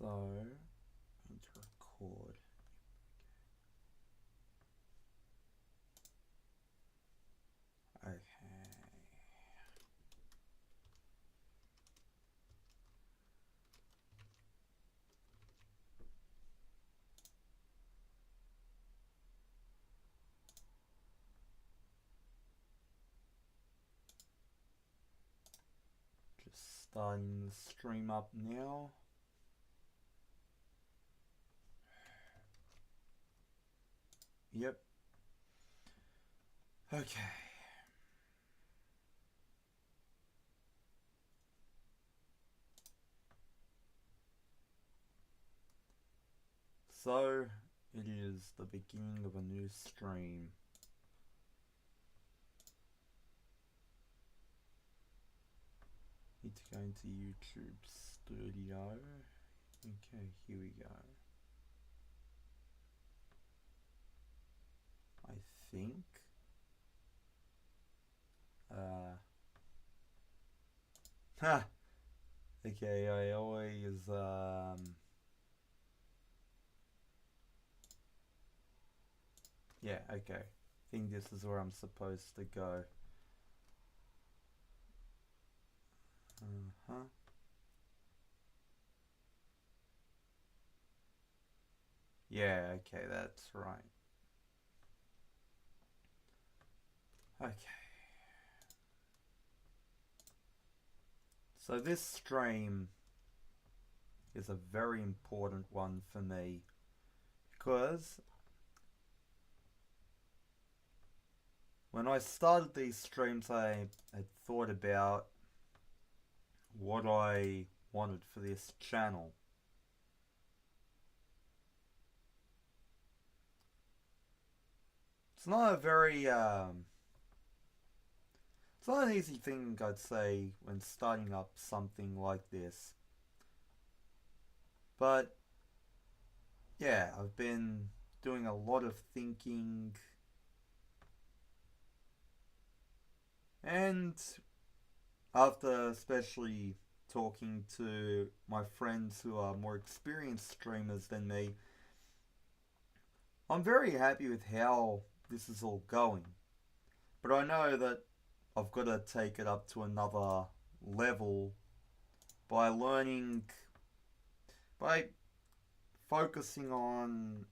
So, need to record. Okay. Just starting the stream up now. Yep. Okay. So, it is the beginning of a new stream. Need to go into YouTube Studio. Okay, here we go. I think. Ha! Okay, I always, yeah, okay. I think this is where I'm supposed to go. Uh-huh. Yeah, okay, that's right. Okay. So this stream is a very important one for me because when I started these streams, I had thought about what I wanted for this channel. It's not a very, it's not an easy thing, I'd say, when starting up something like this. But, yeah, I've been doing a lot of thinking, and after especially talking to my friends who are more experienced streamers than me, I'm very happy with how this is all going. But I know that I've got to take it up to another level by learning, by focusing on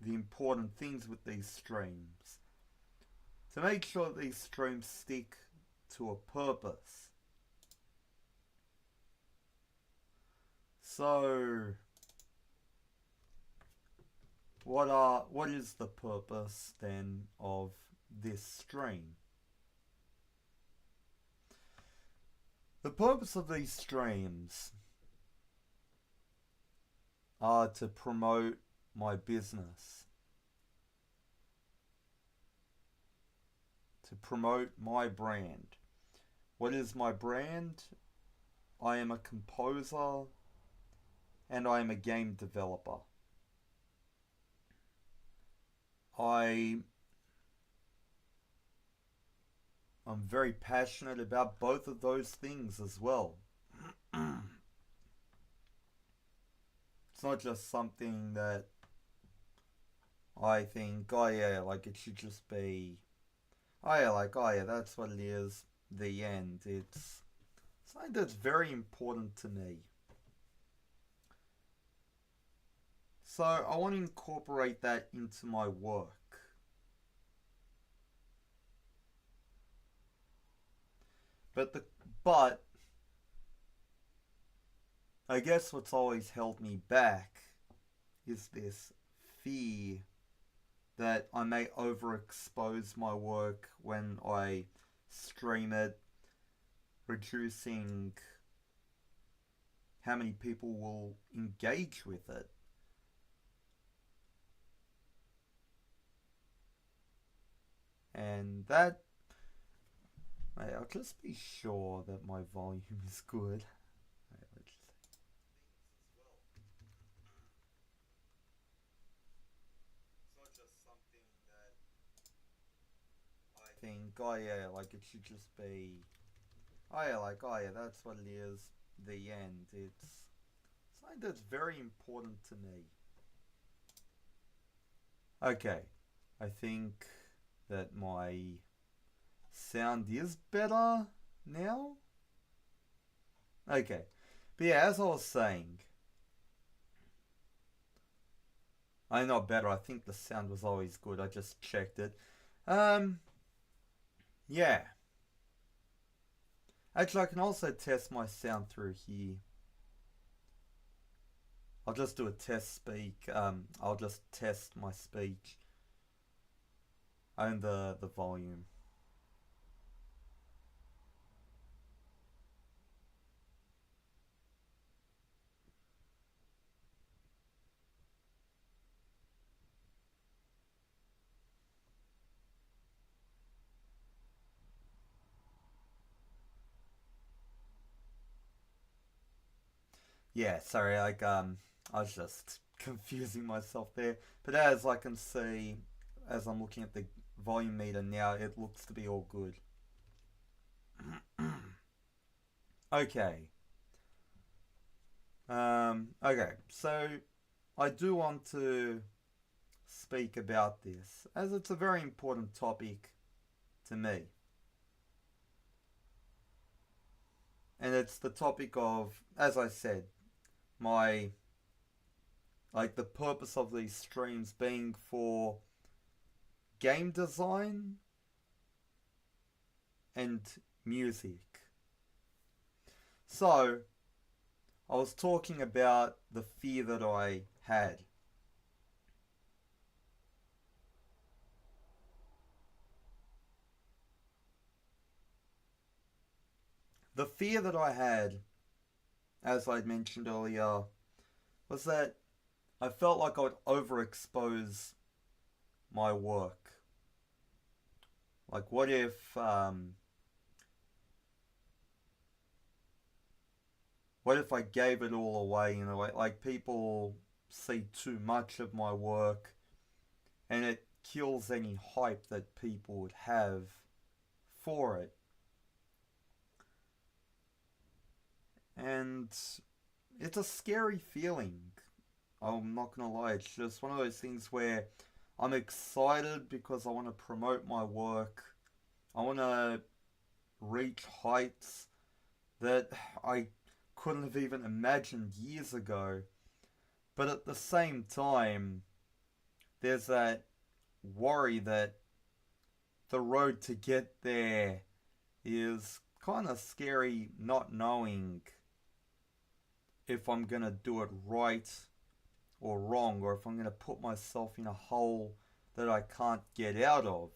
the important things with these streams. To make sure that these streams stick to a purpose. So, what is the purpose then of this stream? The purpose of these streams are to promote my business, to promote my brand. What is my brand? I am a composer and I am a game developer. I'm very passionate about both of those things as well. It's not just something that I think, oh yeah, like it should just be, oh yeah, like, oh yeah, that's what it is, the end. It's something that's very important to me. So I want to incorporate that into my work. But the but I guess what's always held me back is this fear that I may overexpose my work when I stream it, reducing how many people will engage with it. And that, I'll just be sure that my volume is good. Let's It's not just something that I think, oh yeah, like it should just be, oh yeah, like, oh yeah, that's what it is, the end. It's something that's very important to me. Okay, I think that my sound is better now. Okay, but yeah, as I was saying, I'm not better. I think the sound was always good. I just checked it. Um, yeah. Actually, I can also test my sound through here. I'll just do a test speak. I'll just test my speech and the volume. Yeah, sorry, I was just confusing myself there. But as I can see, as I'm looking at the volume meter now, it looks to be all good. Okay. Okay, so I do want to speak about this as it's a very important topic to me. And it's the topic of, as I said, my like the purpose of these streams being for game design and music. So, I was talking about the fear that I had. The fear that I had, as I mentioned earlier, was that I felt like I would overexpose my work. Like, what if I gave it all away in a way? Like, people see too much of my work, and it kills any hype that people would have for it. And it's a scary feeling. I'm not gonna lie, it's just one of those things where I'm excited because I want to promote my work. I want to reach heights that I couldn't have even imagined years ago. But at the same time, there's that worry that the road to get there is kind of scary, not knowing if I'm gonna do it right or wrong, or if I'm gonna put myself in a hole that I can't get out of.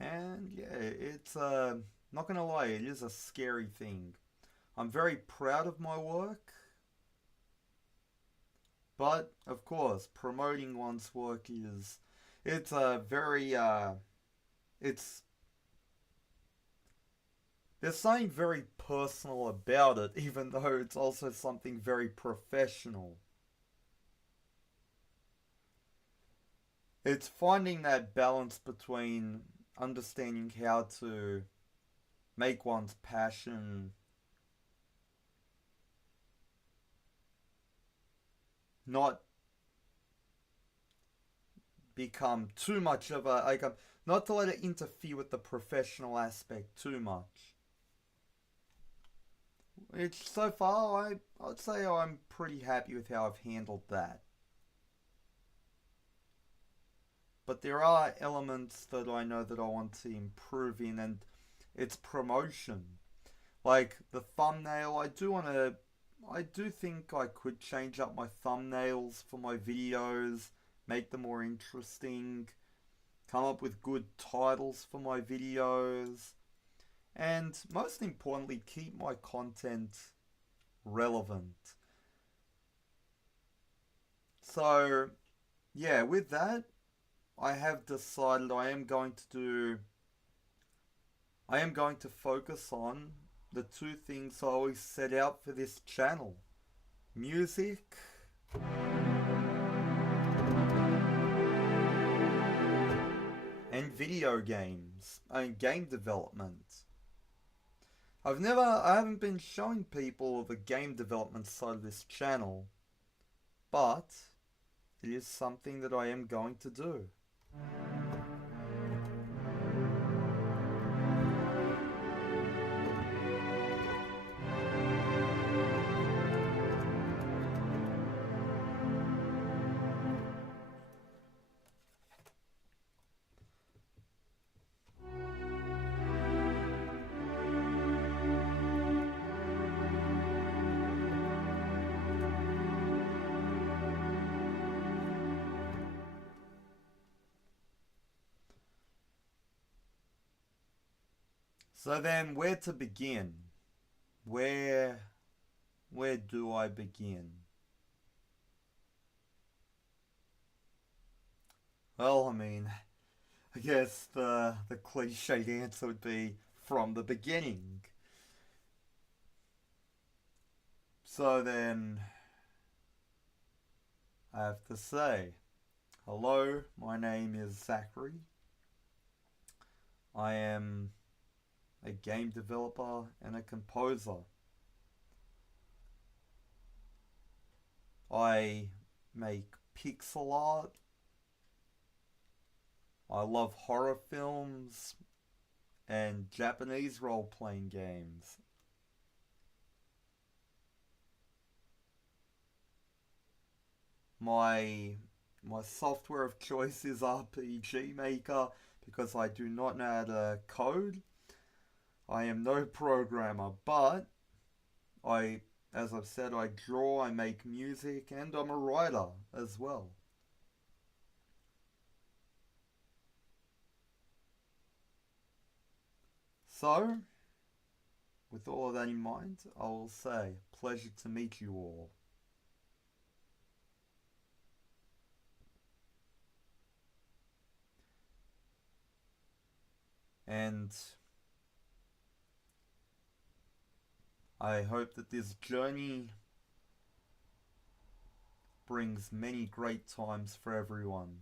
And yeah, it's not gonna lie, it is a scary thing. I'm very proud of my work, but of course, promoting one's work is it's a very it's there's something very personal about it, even though it's also something very professional. It's finding that balance between understanding how to make one's passion not become too much of a not to let it interfere with the professional aspect too much. It's so far I'd say I'm pretty happy with how I've handled that. But there are elements that I know that I want to improve in, and it's promotion. Like the thumbnail, I do think I could change up my thumbnails for my videos, make them more interesting, come up with good titles for my videos, and most importantly, keep my content relevant. So, yeah, with that, I have decided I am going to focus on the two things I always set out for this channel: music and video games and game development. I haven't been showing people the game development side of this channel, but it is something that I am going to do. So then, where to begin? Where where do I begin? Well, I mean, I guess the cliched answer would be from the beginning. So then, I have to say, hello, my name is Zachary. I am a game developer and a composer. I make pixel art. I love horror films and Japanese role playing games. My my software of choice is RPG Maker because I do not know how to code. I am no programmer, but I as I've said, I draw, I make music, and I'm a writer as well. So, with all of that in mind, I will say, pleasure to meet you all. And I hope that this journey brings many great times for everyone.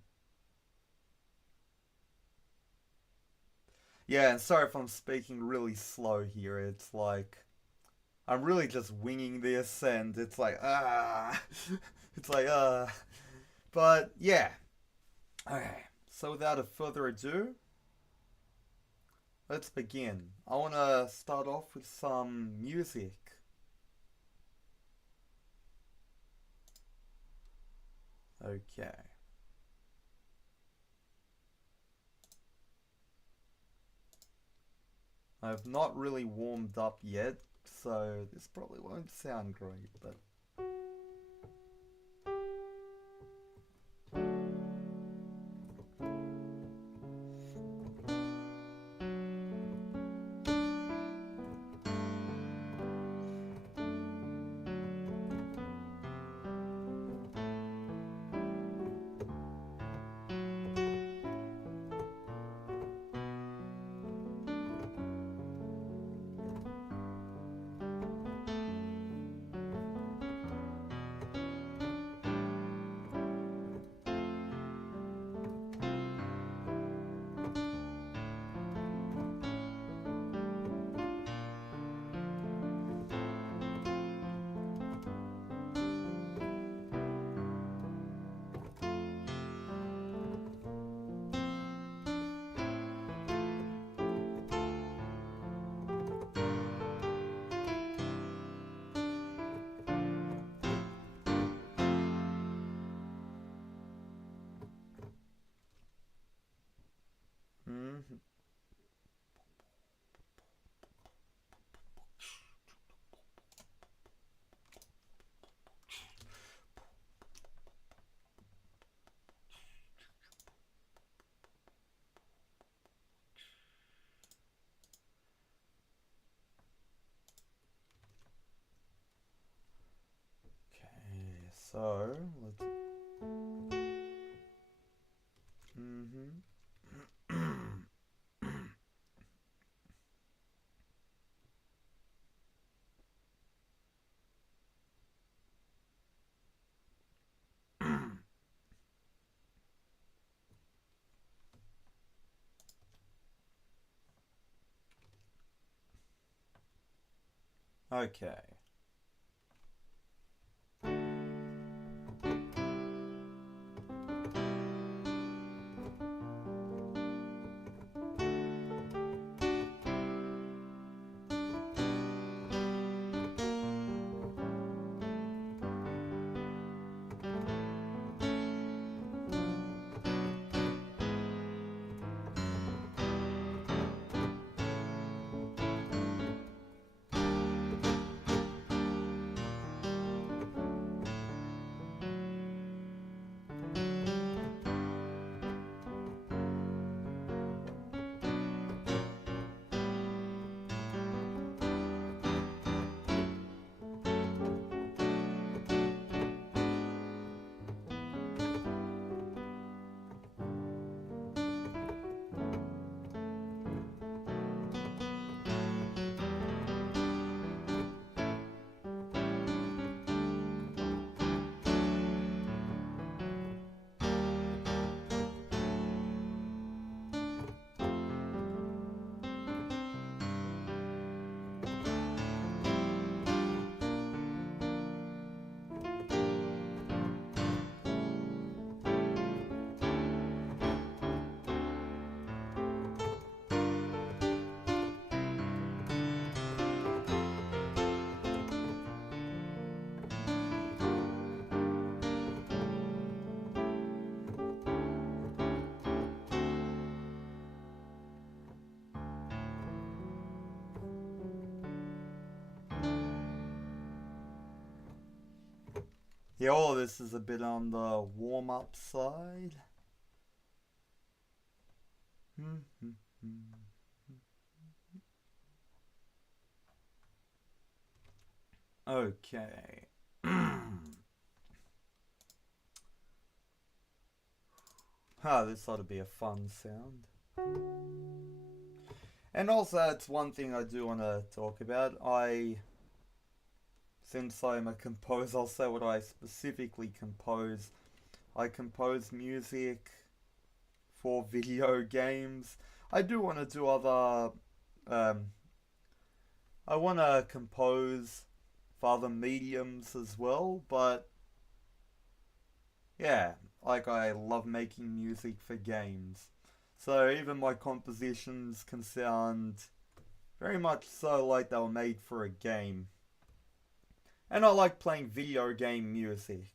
Yeah, and sorry if I'm speaking really slow here. It's like I'm really just winging this, and it's like it's like But yeah, okay. So without a further ado, let's begin. I want to start off with some music. Okay. I've not really warmed up yet, so this probably won't sound great, but mm-hmm. Okay, so let's. Mm-hmm. Okay. Yeah, all this is a bit on the warm-up side. Okay. This ought to be a fun sound. And also, it's one thing I do want to talk about. Since I'm a composer, I'll say what I specifically compose. I compose music for video games. I do want to do other. I want to compose for other mediums as well, but yeah, like I love making music for games. So even my compositions can sound very much so like they were made for a game. And I like playing video game music.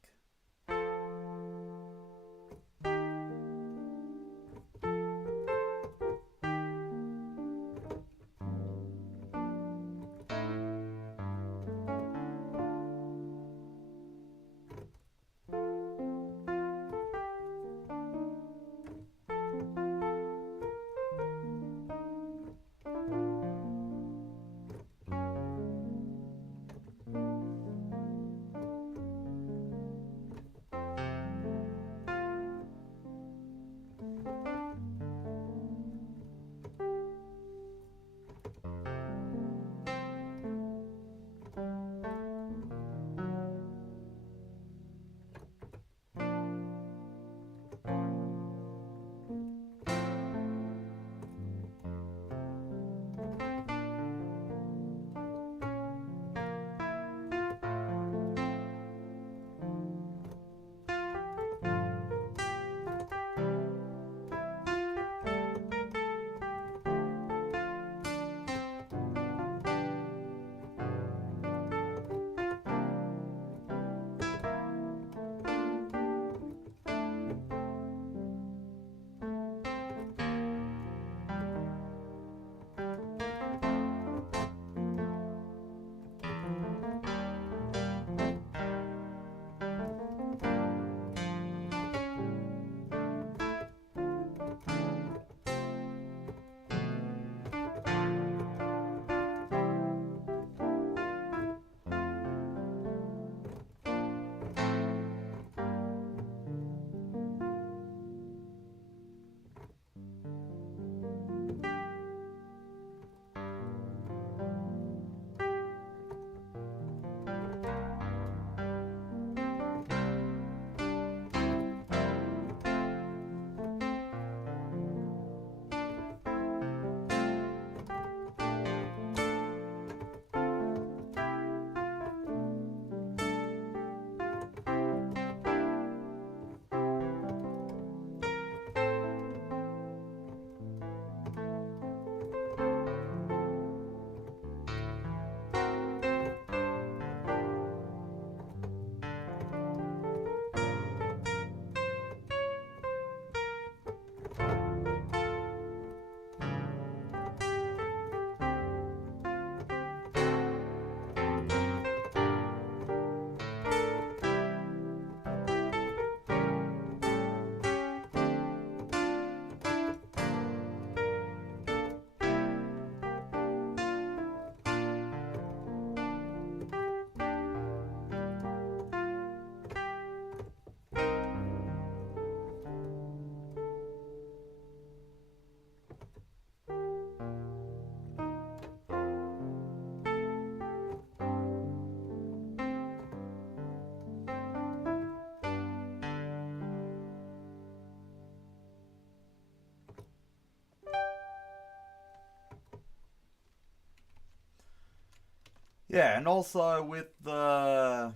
Yeah, and also with the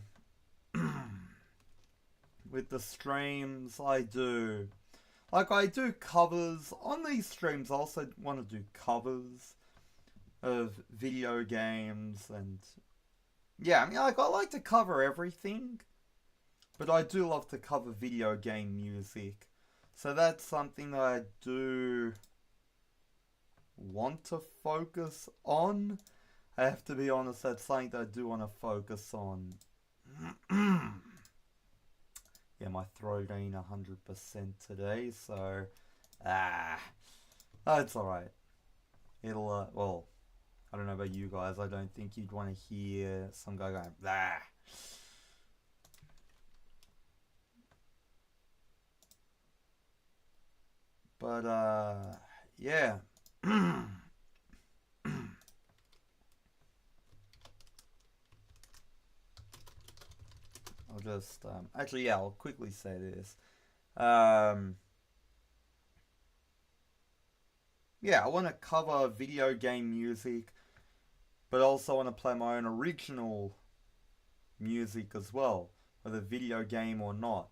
streams I do, like I do covers on these streams. I also want to do covers of video games, and yeah, I mean, like I like to cover everything, but I do love to cover video game music. So that's something that I do want to focus on. I have to be honest, that's something that I do want to focus on. Yeah, my throat ain't 100% today, so ah, that's alright. It'll well, I don't know about you guys. I don't think you'd want to hear some guy going ah. But yeah. I'll just actually yeah, I'll quickly say this. Um, yeah, I want to cover video game music, but also want to play my own original music as well, whether video game or not.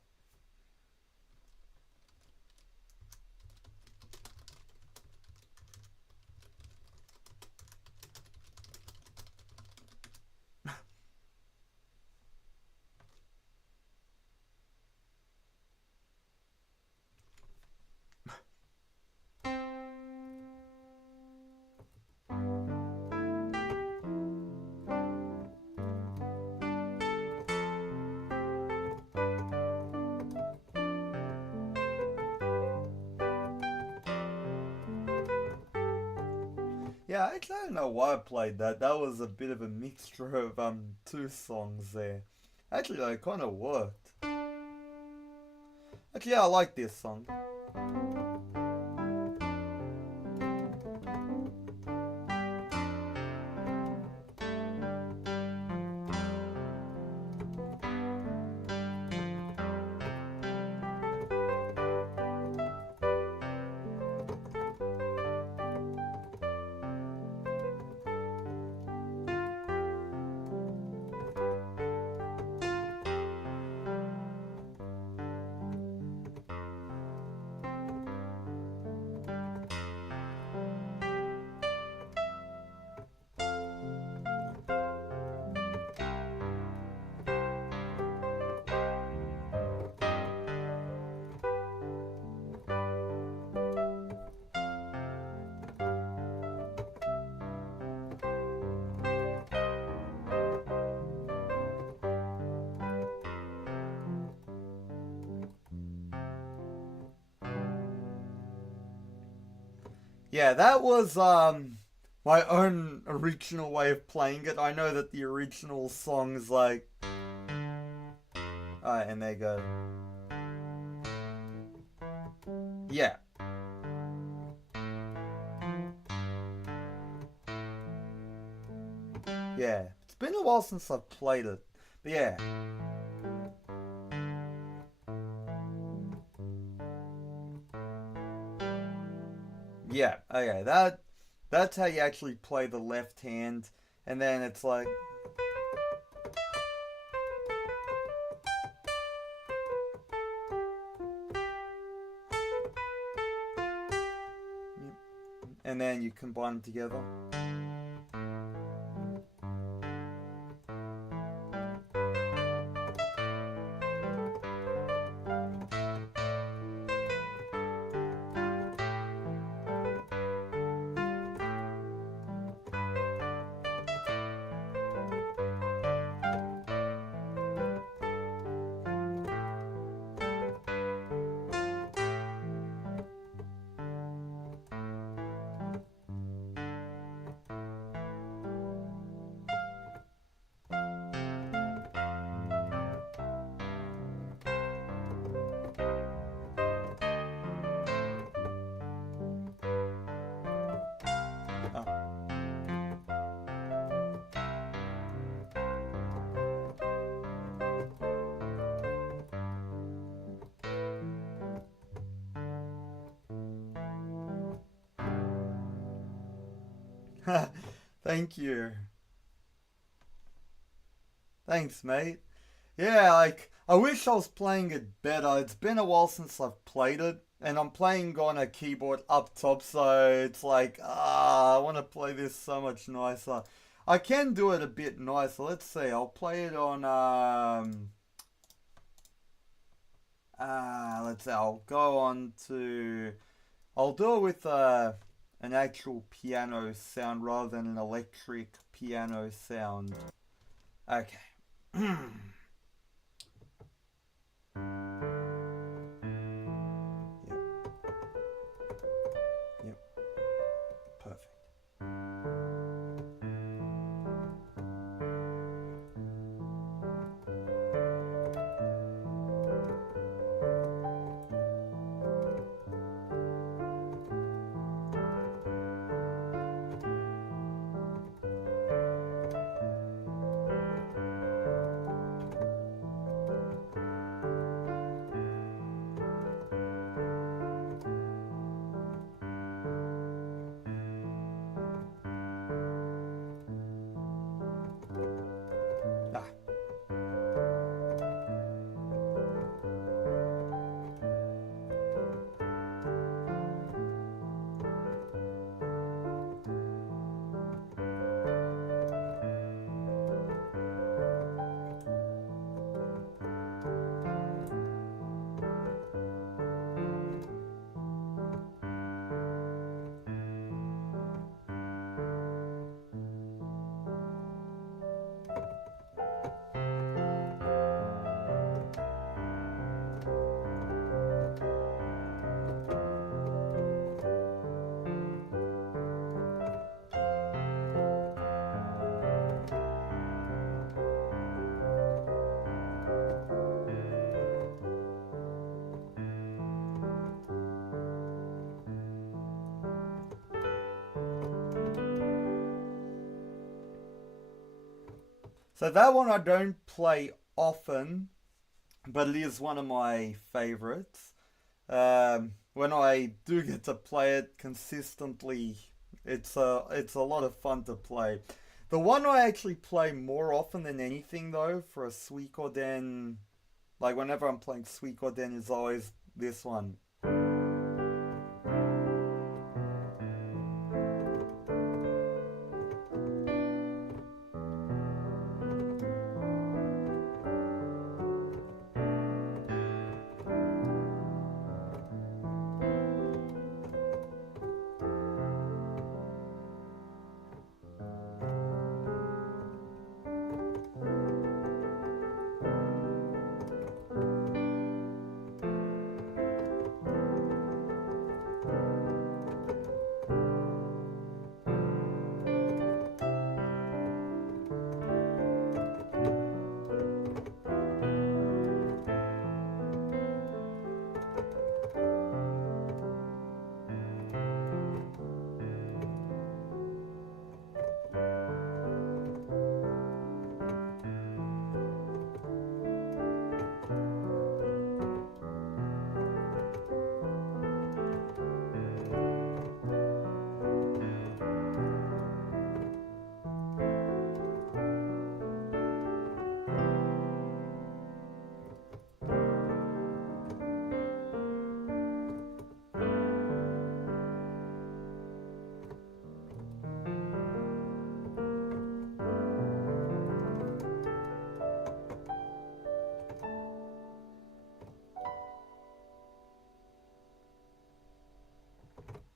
Yeah, actually, I don't know why I played that. That was a bit of a mixture of two songs there. Actually, it kind of worked. Actually, yeah, I like this song. Yeah, that was my own original way of playing it. I know that the original song is like, and they go, yeah, yeah. It's been a while since I've played it, but yeah, yeah. Okay, that's how you actually play the left hand, and then it's like, and then you combine them together. Oh. Thank you. Thanks, mate. Yeah, like, I wish I was playing it better. It's been a while since I've played it, and I'm playing on a keyboard up top, so it's like, I want to play this so much nicer. I can do it a bit nicer. Let's see, I'll play it on, let's see, I'll go on to, I'll do it with, an actual piano sound rather than an electric piano sound. Okay. Yep, yep, perfect. Ah. So that one I don't play often, but it is one of my favorites. When I do get to play it consistently, it's a lot of fun to play. The one I actually play more often than anything though for a Suikoden, like whenever I'm playing Suikoden, is always this one.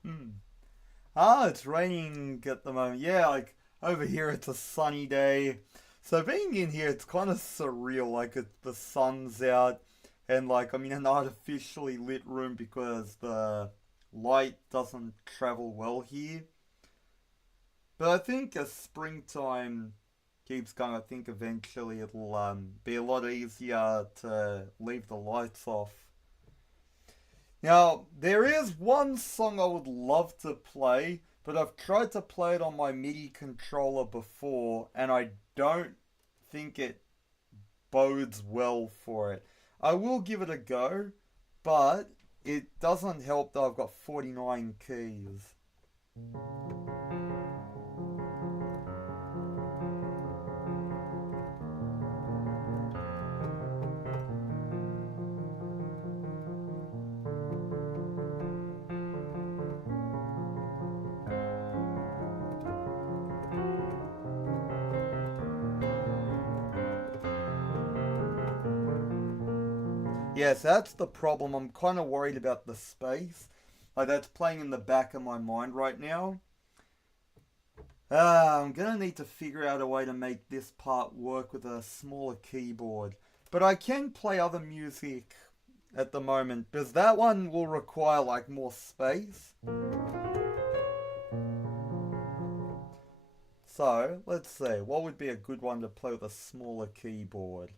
Hmm. It's raining at the moment. Yeah, like over here it's a sunny day. So being in here, it's kind of surreal. Like the sun's out, and like I'm in an artificially lit room because the light doesn't travel well here. But I think as springtime keeps going, I think eventually it'll be a lot easier to leave the lights off. Now, there is one song I would love to play, but I've tried to play it on my MIDI controller before, and I don't think it bodes well for it. I will give it a go, but it doesn't help that I've got 49 keys. Yes, that's the problem. I'm kind of worried about the space. Like, that's playing in the back of my mind right now. I'm gonna need to figure out a way to make this part work with a smaller keyboard. But I can play other music at the moment, because that one will require, like, more space. So, let's see. What would be a good one to play with a smaller keyboard?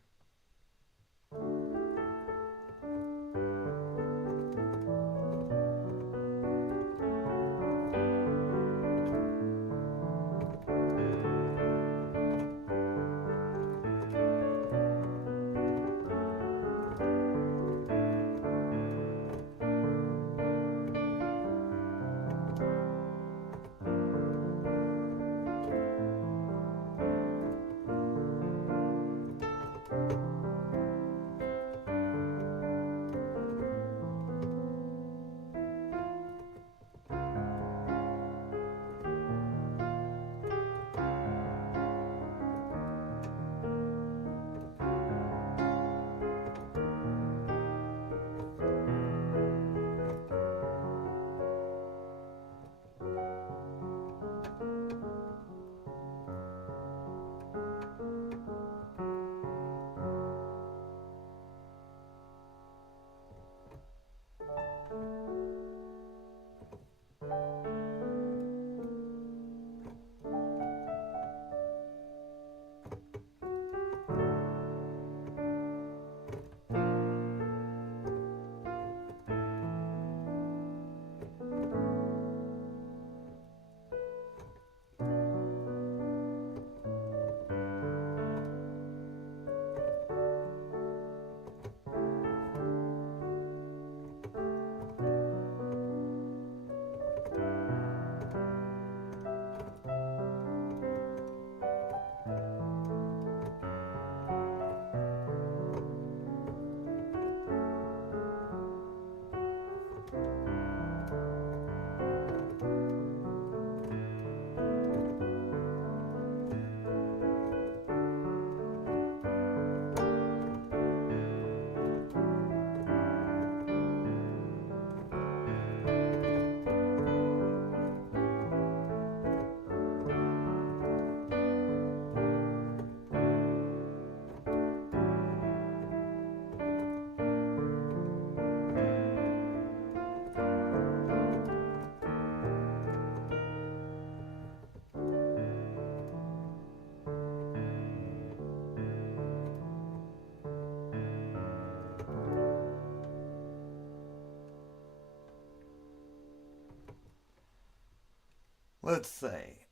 Let's see.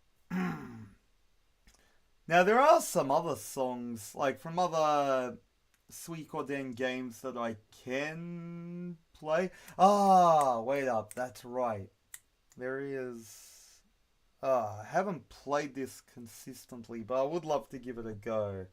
Now, there are some other songs, like from other Suikoden games that I can play. Ah, wait up, that's right. There is. I haven't played this consistently, but I would love to give it a go.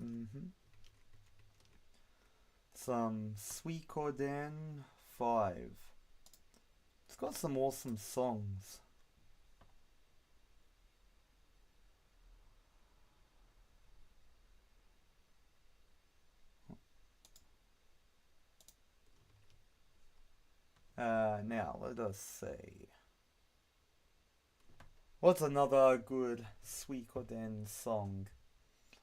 hmm Some Suikoden 5. It's got some awesome songs. Now, let us see. What's another good Suikoden song?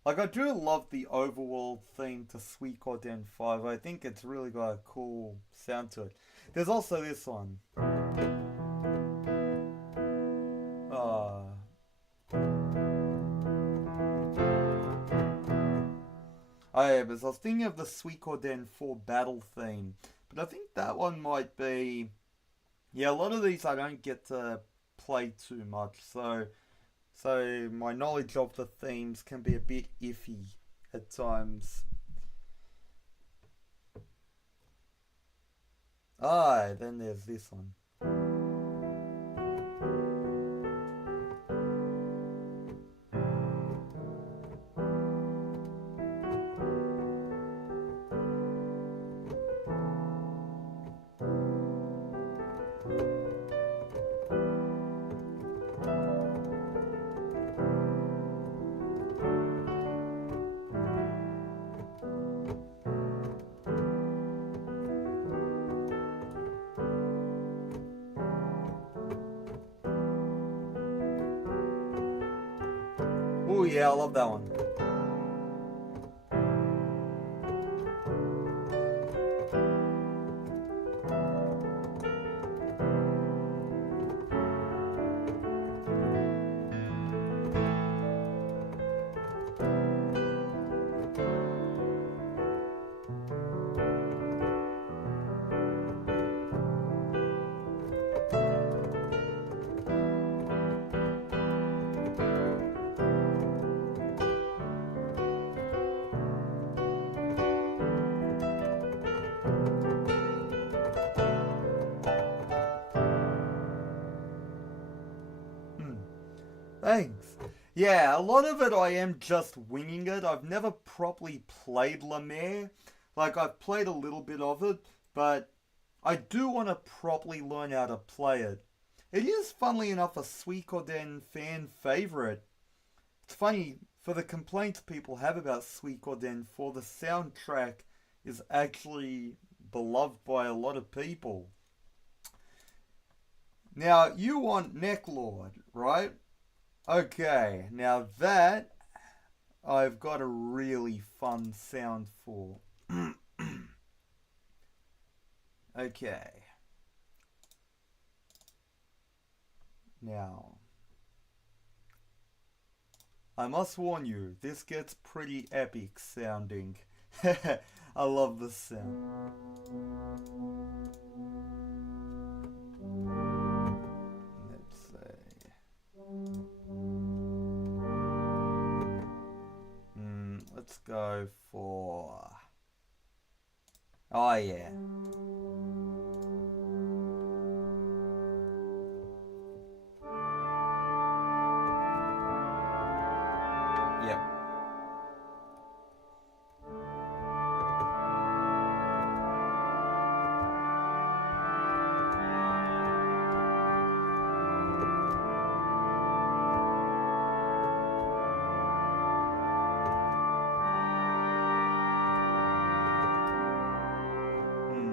Like, I do love the overworld theme to Suikoden 5. I think it's really got a cool sound to it. There's also this one. Oh yeah, because I was thinking of the Suikoden 4 battle theme. But I think that one might be... Yeah, a lot of these I don't get to play too much, so my knowledge of the themes can be a bit iffy at times. Ah, then there's this one. Oh yeah, I love that one. Thanks. Yeah, a lot of it I am just winging it. I've never properly played La Mer. Like, I've played a little bit of it, but I do want to properly learn how to play it. It is, funnily enough, a Suikoden fan favourite. It's funny, for the complaints people have about Suikoden 4, the soundtrack is actually beloved by a lot of people. Now, you want Necklord, right? Okay, now that I've got a really fun sound for. Okay. Now, I must warn you, this gets pretty epic sounding. I love the sound. Let's see. Let's go for... Oh yeah. Yep.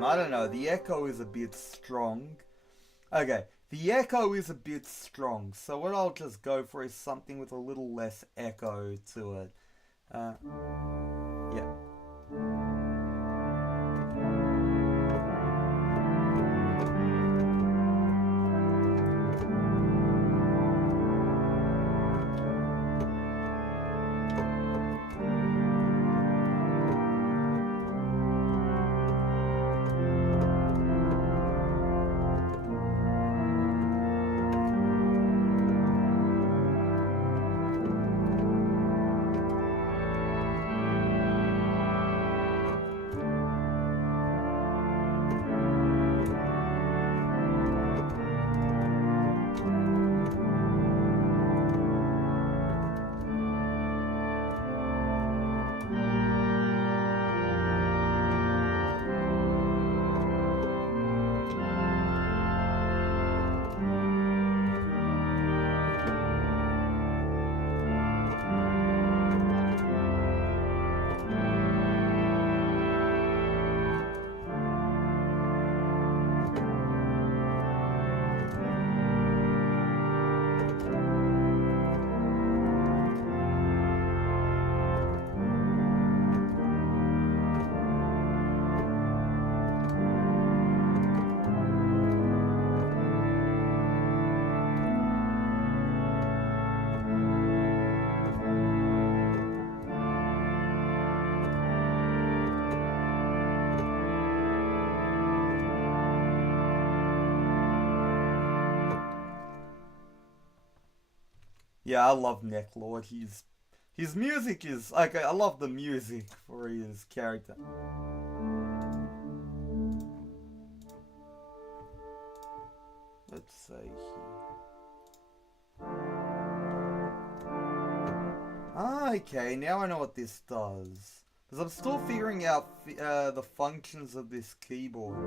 I don't know, the echo is a bit strong. Okay, the echo is a bit strong, so what I'll just go for is something with a little less echo to it. Yeah. Yeah, I love Necklord. His music is like I love the music for his character. Let's see here. Ah, okay, now I know what this does. Because I'm still figuring out the functions of this keyboard.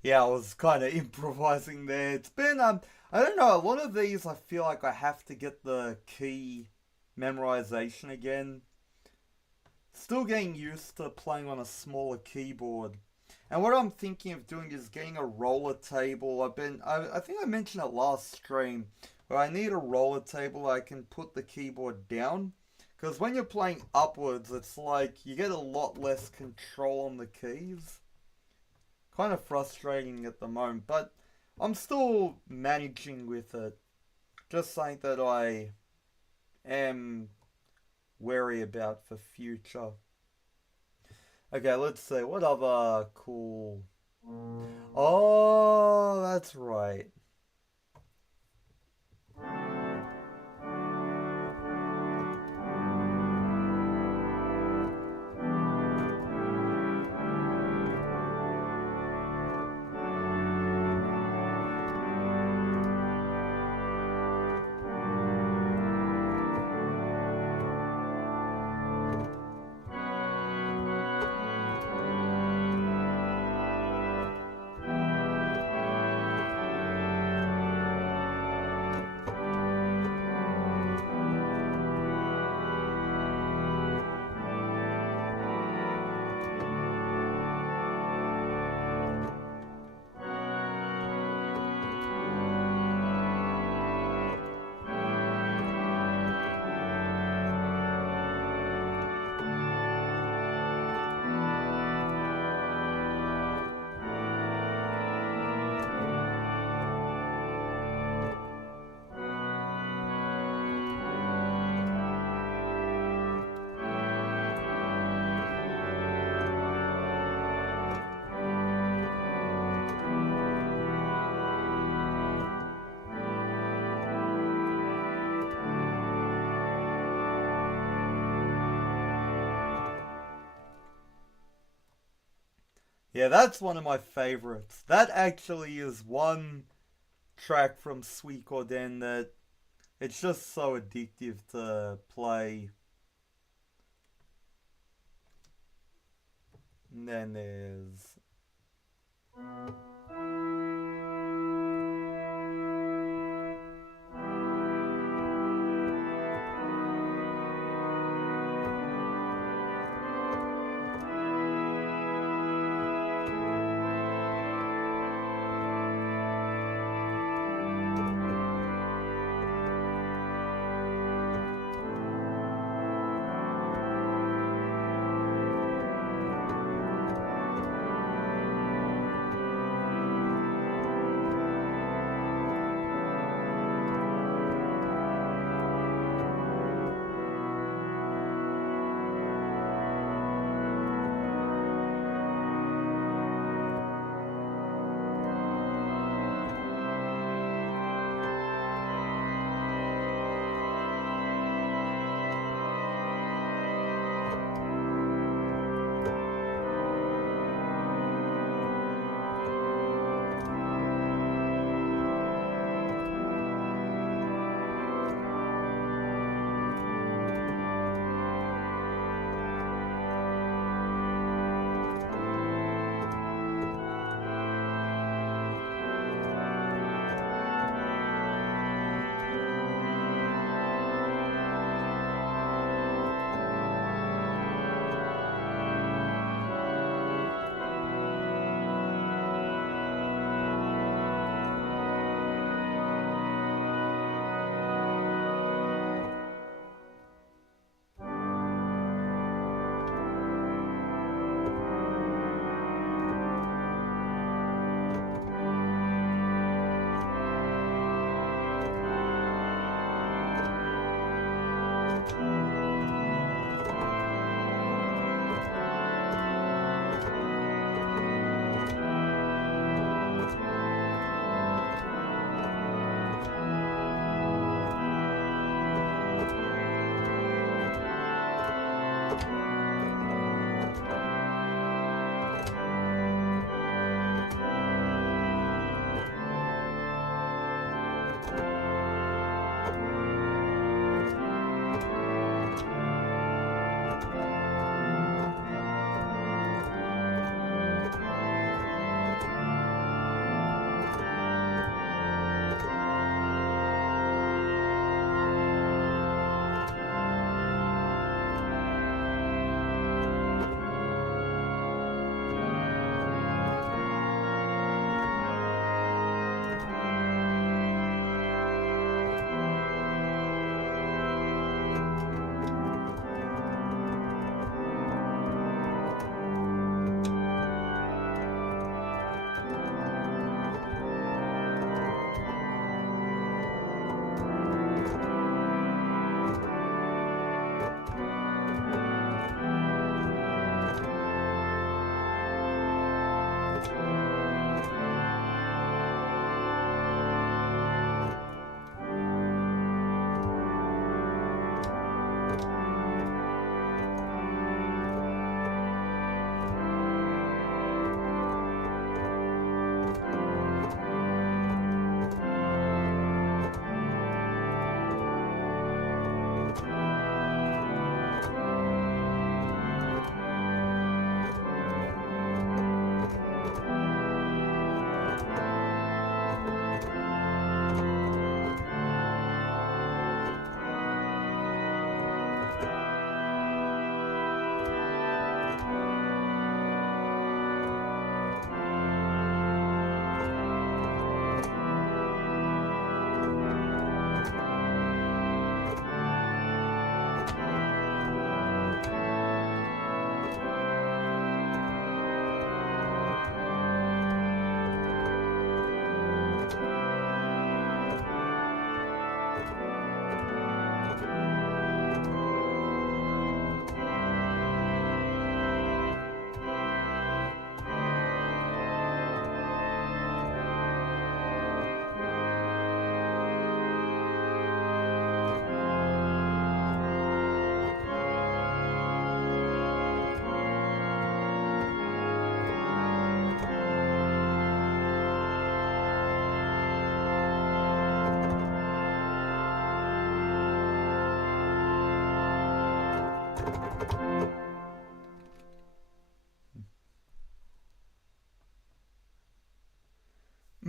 Yeah, I was kind of improvising there. It's been I don't know. A lot of these, I feel like I have to get the key memorization again. Still getting used to playing on a smaller keyboard. And what I'm thinking of doing is getting a roller table. I think I mentioned it last stream, where I need a roller table I can put the keyboard down. Because when you're playing upwards, it's like you get a lot less control on the keys. Kind of frustrating at the moment, but I'm still managing with it. Just something that I am wary about for future. Okay, let's see. What other cool. Oh, that's right. Yeah, that's one of my favorites. That actually is one track from Suikoden that it's just so addictive to play. And then there's.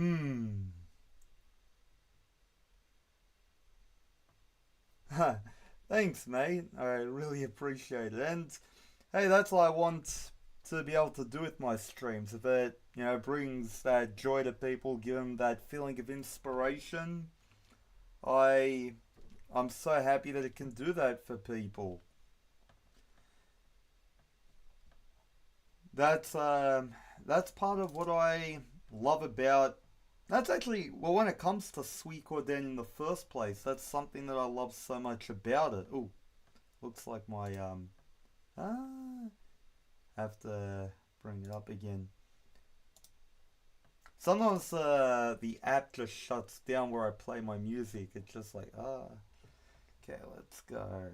Hmm. Thanks, mate. I really appreciate it. And hey, that's what I want to be able to do with my streams. If it, brings that joy to people, give them that feeling of inspiration, I, I'm so happy that it can do that for people. That's that's part of what I love about. That's actually well, when it comes to Suikoden in the first place, that's something that I love so much about it. Ooh, looks like my ah, have to bring it up again. Sometimes the app just shuts down where I play my music. It's just like okay, let's go.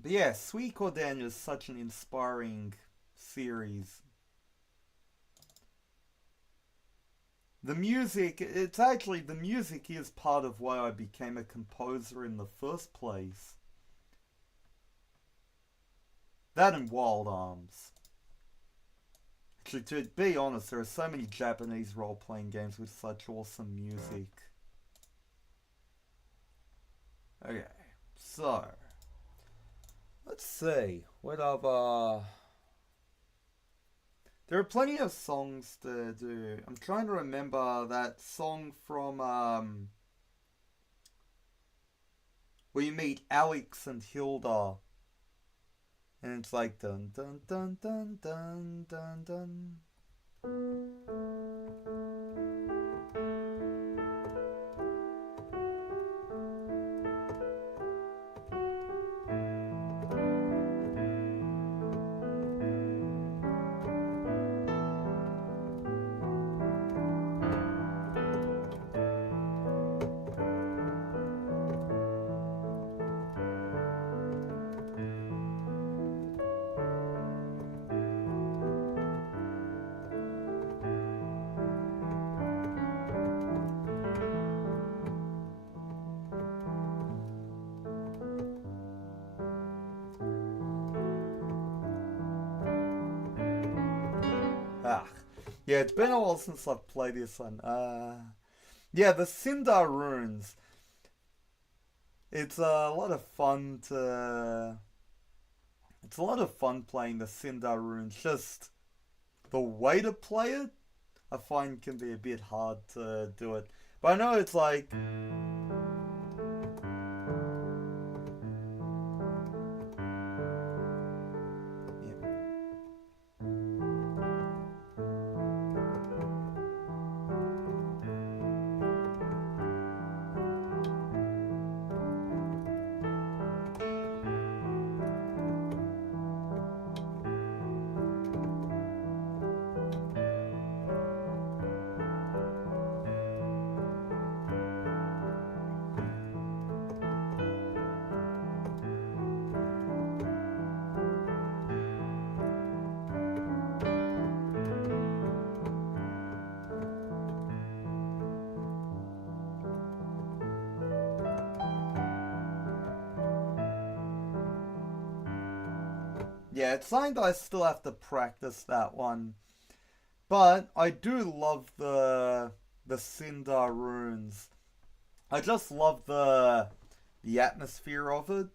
But yeah, Suikoden is such an inspiring series. The music is part of why I became a composer in the first place. That and Wild Arms. Actually, to be honest, there are so many Japanese role playing games with such awesome music. Okay, so let's see. What other. There are plenty of songs to do. I'm trying to remember that song from where you meet Alex and Hilda, and it's like dun dun dun dun dun dun dun. Yeah, it's been a while since I've played this one. Yeah, the Sindar runes. It's a lot of fun to. It's a lot of fun playing the Sindar runes. Just the way to play it, I find can be a bit hard to do it. But I know it's like. Yeah. Yeah, it's something that I still have to practice that one. But I do love the Sindar runes. I just love the atmosphere of it.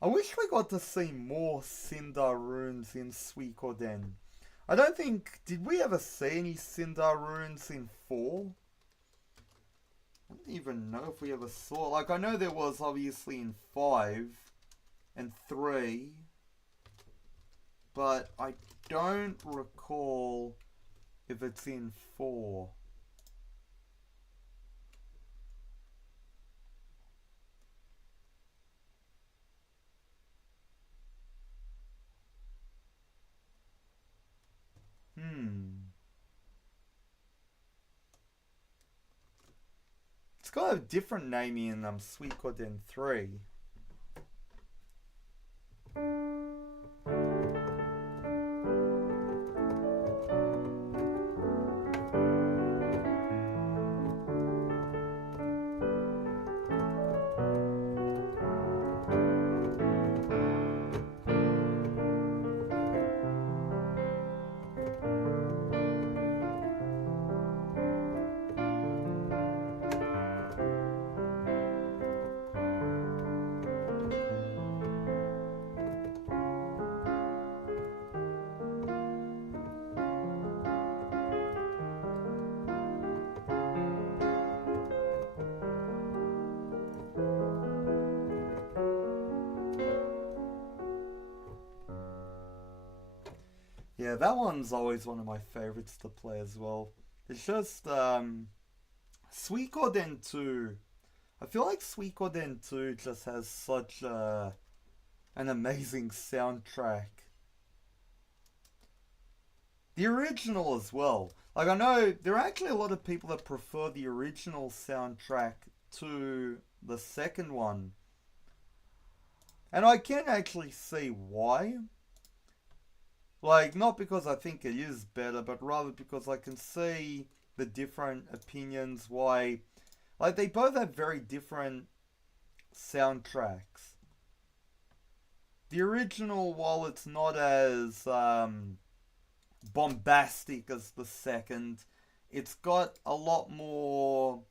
I wish we got to see more Sindar runes in Suikoden. I don't think did we ever see any Sindar runes in 4? I don't even know if we ever saw. Like I know there was obviously in 5 and 3, but I don't recall if it's in 4. Hmm. It's got a different name in Suikoden 3. Yeah, that one's always one of my favorites to play as well. It's just Suikoden 2. I feel like Suikoden 2 just has such an amazing soundtrack. The original as well. Like I know there are actually a lot of people that prefer the original soundtrack to the second one. And I can actually see why. Like, not because I think it is better, but rather because I can see the different opinions why. Like, they both have very different soundtracks. The original, while it's not as bombastic as the second, it's got a lot more.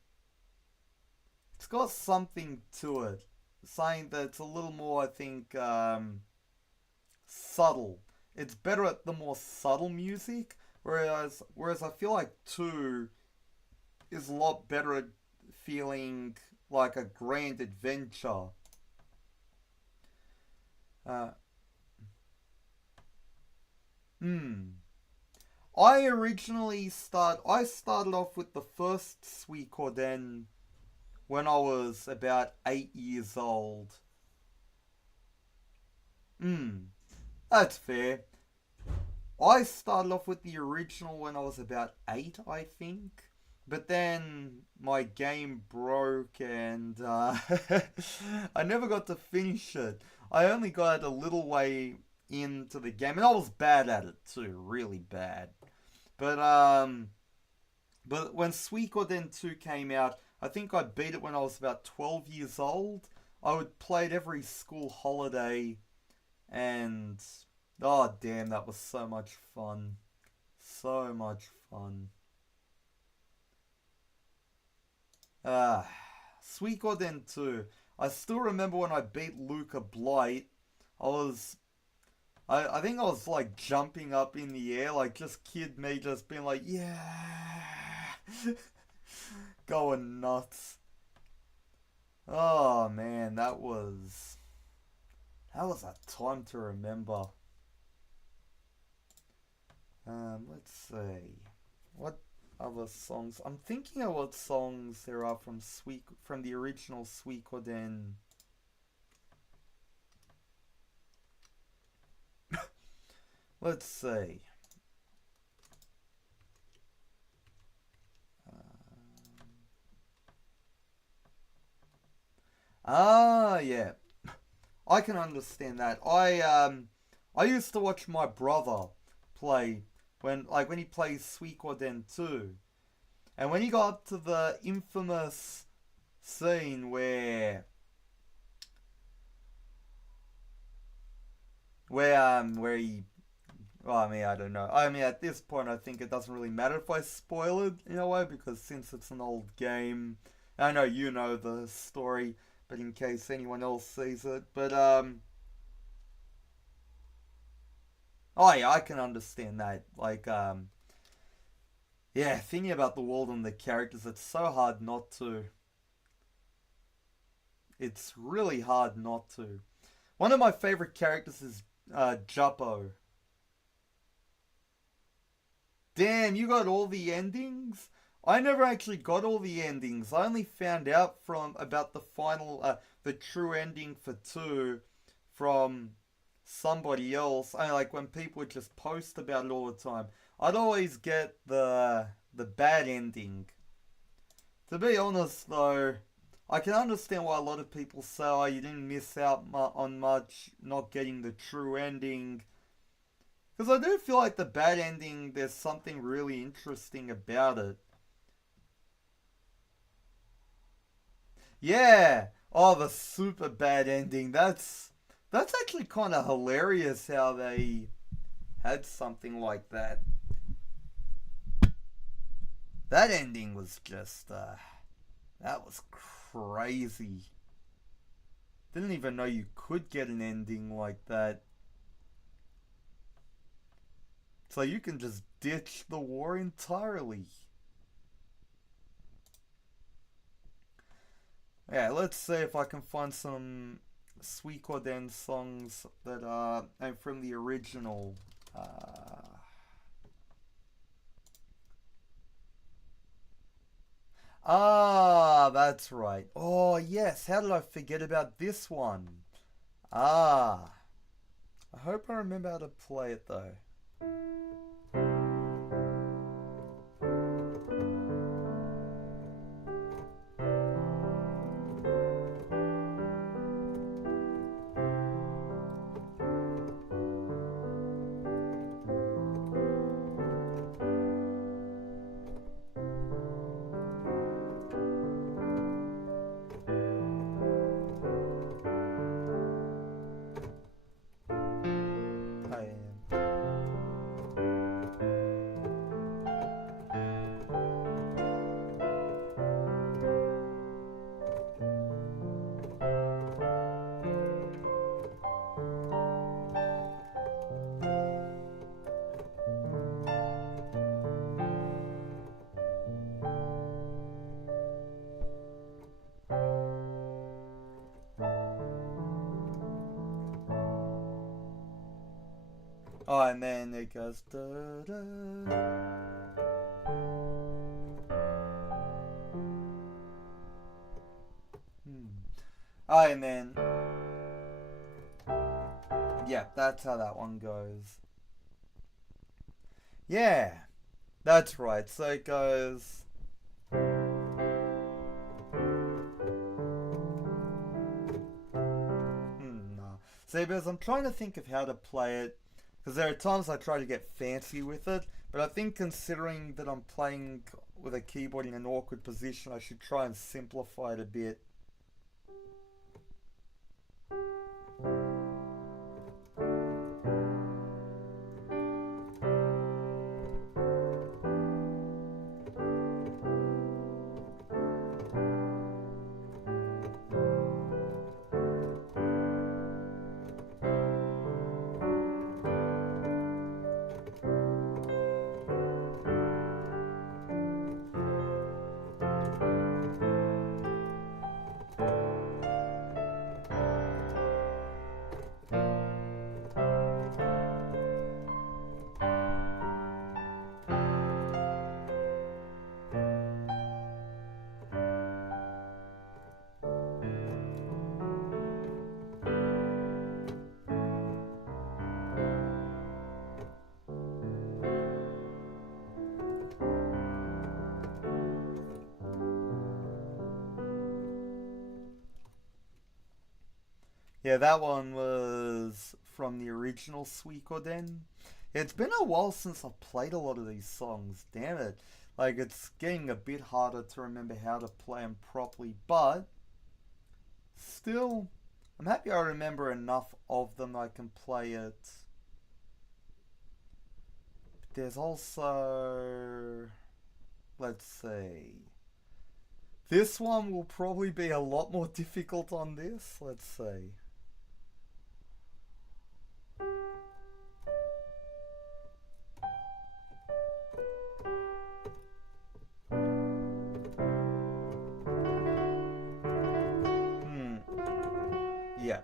It's got something to it. Saying that it's a little more, I think, subtle. It's better at the more subtle music, whereas I feel like 2 is a lot better at feeling like a grand adventure. Uh, hmm. I started off with the first Suikoden when I was about 8 years old. Hmm. That's fair. I started off with the original when I was about 8, I think. But then my game broke and I never got to finish it. I only got a little way into the game and I was bad at it too, really bad. But when Suikoden 2 came out, I think I beat it when I was about 12 years old. I would play it every school holiday and Oh, damn, that was so much fun. So much fun. Ah, Suikoden 2. I still remember when I beat Luca Blight. I was I think I was like jumping up in the air, like just kid me just being like, yeah, going nuts. Oh man, that was a time to remember. Let's see. What other songs? I'm thinking of what songs there are from the original Suikoden. Let's see. Yeah. I can understand that. I used to watch my brother play when he plays Suikoden 2. And when he got up to the infamous scene where he, well, I mean, I don't know. I mean, at this point I think it doesn't really matter if I spoil it in a way, because since it's an old game, I know you know the story, but in case anyone else sees it, but oh yeah, I can understand that. Like yeah, thinking about the world and the characters, it's so hard not to. It's really hard not to. One of my favorite characters is Juppo. Damn, you got all the endings? I never actually got all the endings. I only found out from about the true ending for 2 from somebody else. I like when people would just post about it all the time. I'd always get the bad ending. To be honest, though, I can understand why a lot of people say, "Oh, you didn't miss out on much, not getting the true ending." Because I do feel like the bad ending, there's something really interesting about it. Yeah. Oh, the super bad ending. That's actually kind of hilarious how they had something like that. That ending was just that was crazy. Didn't even know you could get an ending like that. So you can just ditch the war entirely. Yeah, let's see if I can find some Suikoden songs that are from the original. That's right. Oh, yes, how did I forget about this one? Ah, I hope I remember how to play it though. I am. Oh, and then it goes. Da, da. Hmm. Oh, and then. Yeah, that's how that one goes. Yeah, that's right. So it goes. No. See, because I'm trying to think of how to play it, because there are times I try to get fancy with it, but I think considering that I'm playing with a keyboard in an awkward position, I should try and simplify it a bit. Yeah, that one was from the original Suikoden. It's been a while since I've played a lot of these songs. Damn it. Like, it's getting a bit harder to remember how to play them properly, but still, I'm happy I remember enough of them I can play it. There's also. Let's see. This one will probably be a lot more difficult on this. Let's see. Hmm. Yeah.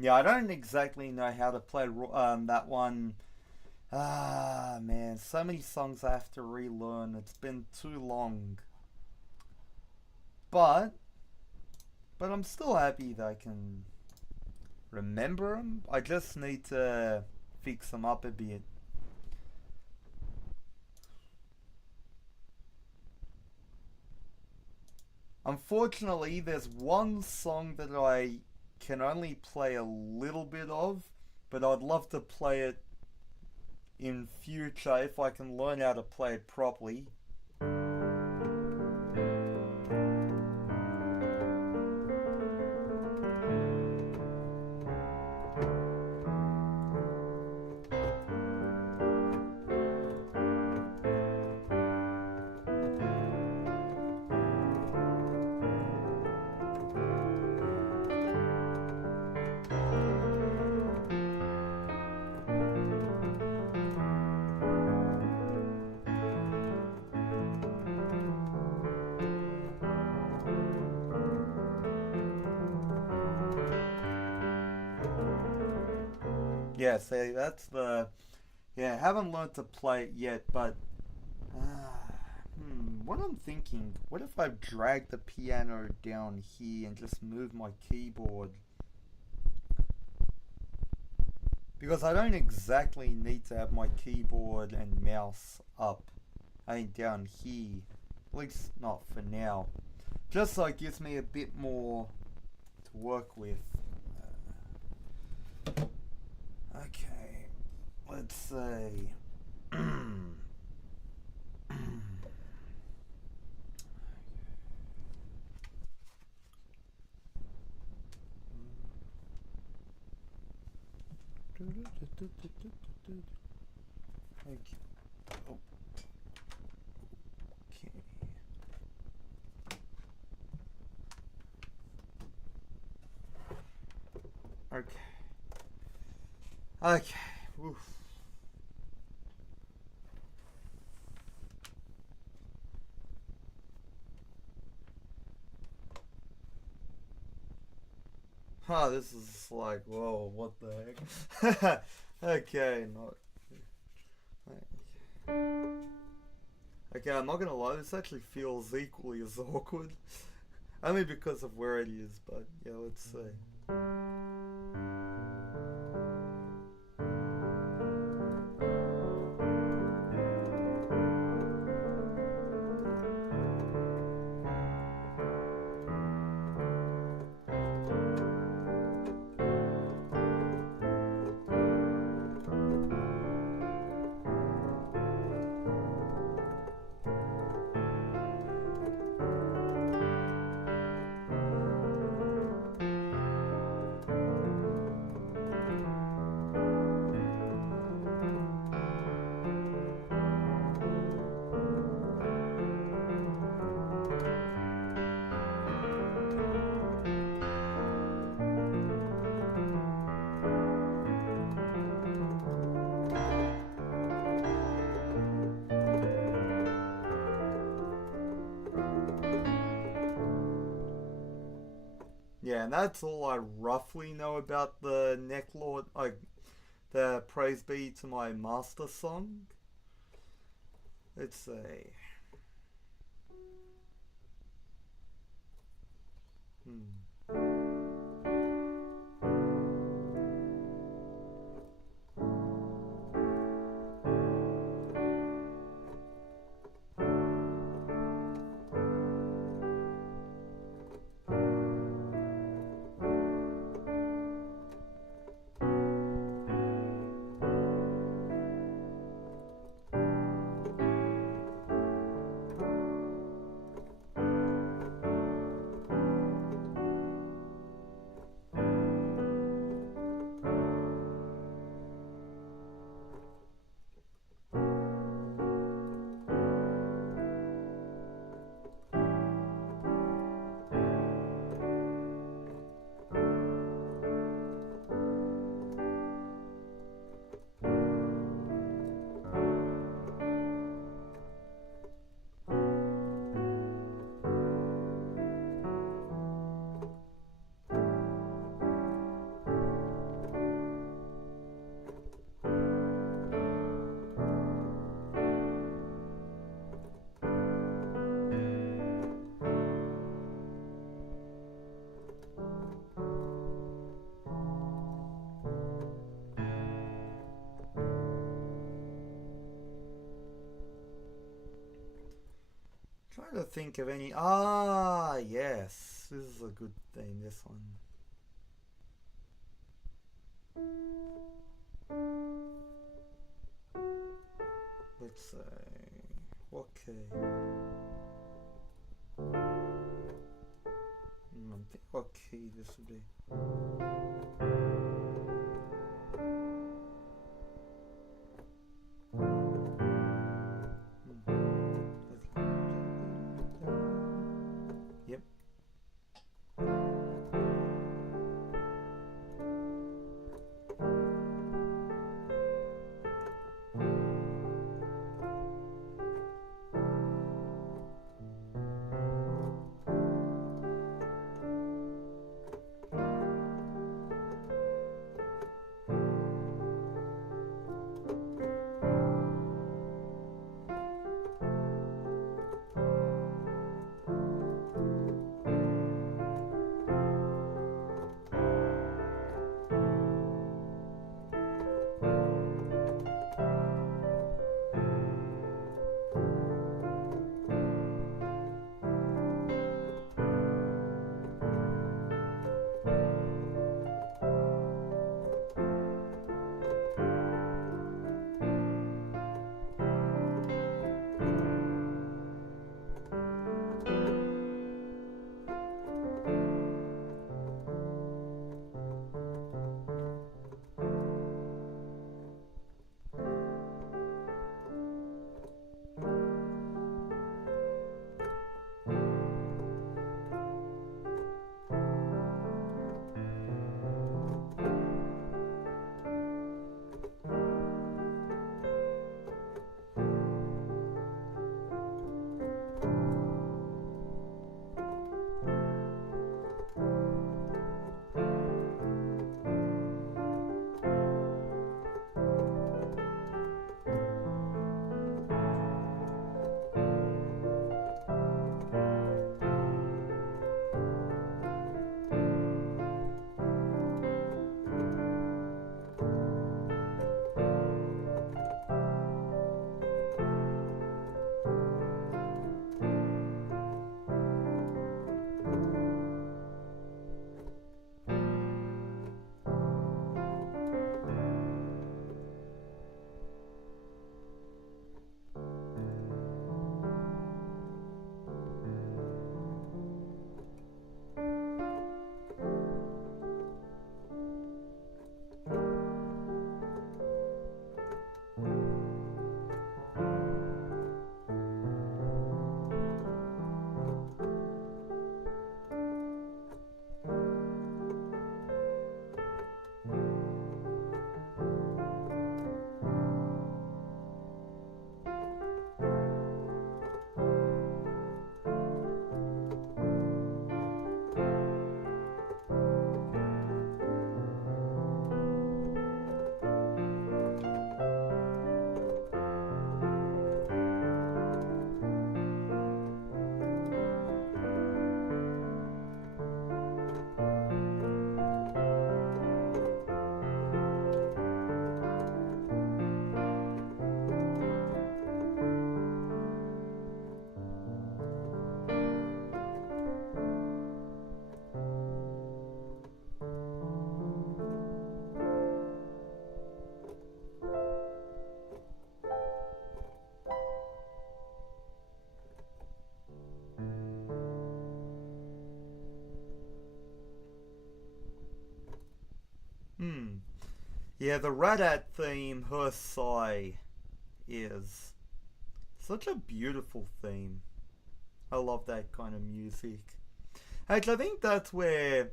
Yeah, I don't exactly know how to play that one. Ah, man, so many songs I have to relearn. It's been too long. But, but I'm still happy that I can remember them. I just need to fix them up a bit. Unfortunately, there's one song that I can only play a little bit of, but I'd love to play it in future if I can learn how to play it properly. Yeah, see, that's the. Yeah, haven't learned to play it yet, but. What I'm thinking, what if I drag the piano down here and just move my keyboard? Because I don't exactly need to have my keyboard and mouse up. I mean, down here. At least not for now. Just so it gives me a bit more to work with. Okay, let's see. Okay. Oh, okay. Okay. Okay. Oof. Huh, this is like, whoa, what the heck? Okay, not. Okay, I'm not gonna lie, this actually feels equally as awkward. Only because of where it is, but yeah, let's see. Yeah, and that's all I roughly know about the Necklord, like the Praise Be to My Master song. Let's see. Trying to think of any. Ah, yes. This is a good thing, this one. Let's say. What key? I think what key this would be. Yep. Yeah, the Radat theme, her sigh, is such a beautiful theme. I love that kind of music. Actually, I think that's where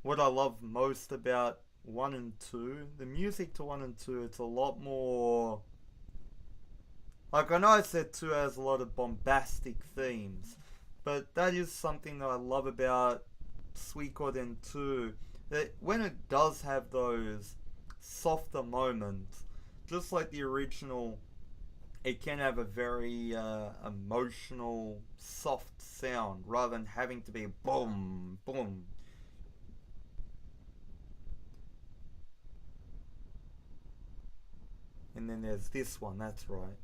what I love most about 1 and 2, the music to 1 and 2, it's a lot more. Like, I know I said 2 has a lot of bombastic themes, but that is something that I love about Suikoden 2. That when it does have those softer moments, just like the original, it can have a very emotional, soft sound rather than having to be boom, boom. And then there's this one, that's right.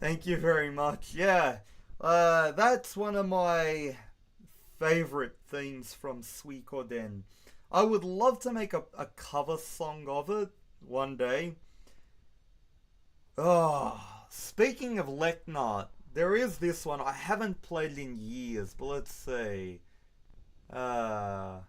Thank you very much. Yeah, that's one of my favorite themes from Suikoden. I would love to make a cover song of it one day. Oh, speaking of Leknart, there is this one. I haven't played it in years, but let's see. Uh,